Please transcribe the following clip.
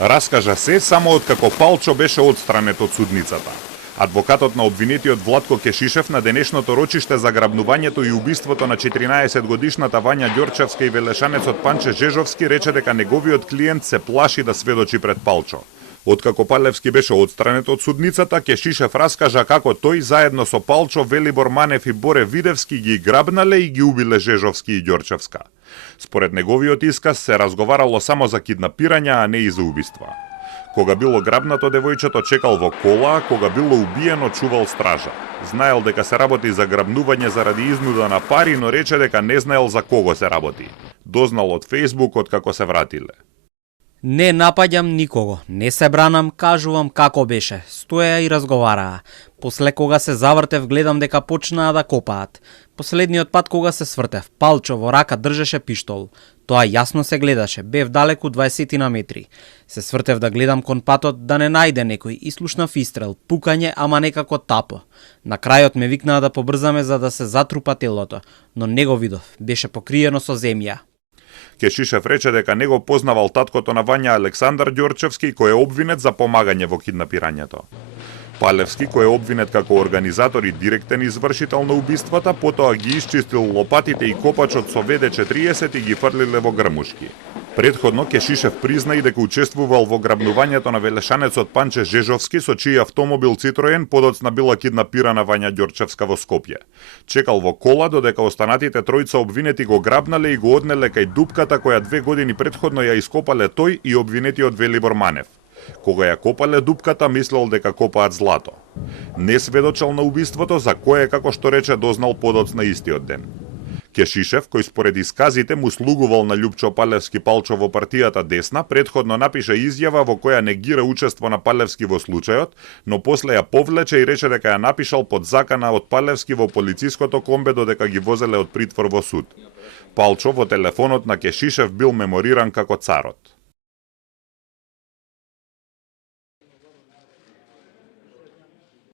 Раскажа се само откако Палчо беше отстранет од судницата. Адвокатот на обвинетиот Владко Кешишев на денешното рочиште за грабнувањето и убиството на 14-годишната Вања Ѓорчевска и велешанецот Панче Жежовски рече дека неговиот клиент се плаши да сведочи пред Палчо. Откако Палевски беше отстранет од судницата, Кешишев раскажа како тој заедно со Палчо, Велибор Манев и Боре Видевски ги грабнале и ги убиле Жежовски и Ѓорчевска. Според неговиот исказ се разговарало само за киднапирање, а не и за убиства. Кога било грабнато, девојчето чекал во кола, а кога било убиено, чувал стража. Знаел дека се работи за грабнување заради изнуда на пари, но рече дека не знаел за кого се работи. Дознал од Фејсбук откако се вратиле. Не напаѓам никого, не се бранам, кажувам како беше. Стоеа и разговараа. После кога се завртев, гледам дека почнаа да копаат. Последниот пат кога се свртев, Палчо во рака држеше пиштол. Тоа јасно се гледаше, бев далеку 20 на метри. Се свртев да гледам кон патот да не најде некој и слушнав истрел, пукање, ама некако тапо. На крајот ме викнаа да побрзаме за да се затрупа телото, но не го видов, беше покриено со земја. Кешишев рече дека не го познавал таткото на Вања Александар Ѓорчевски, кој е обвинет за помагање во киднапирањето. Палевски, кој е обвинет како организатор и директен извршител на убиствата, потоа ги исчистил лопатите и копачот со ВД-40 и ги фрлиле во грмушки. Предходно Кешишев призна и дека учествувал во грабнувањето на велешанецот Панче Жежовски, со чиј автомобил Цитроен подоцна била киднапирана Вања Ѓорчевска во Скопје. Чекал во кола додека останатите тројца обвинети го грабнале и го однеле кај дупката која 2 години предходно ја ископале тој и обвинетиот Велибор Манев. Кога ја копале дупката, мислел дека копаат злато. Не сведочел на убиството, за кое, како што рече, дознал подоцна истиот ден. Кешишев, кој според исказите му слугувал на Љупчо Палевски Палчо во партијата Десна, предходно напиша изјава во која негира учество на Палевски во случајот, но после ја повлече и рече дека ја напишал под закана од Палевски во полициското комбе додека ги возеле од притвор во суд. Палчо во телефонот на Кешишев бил мемориран како царот.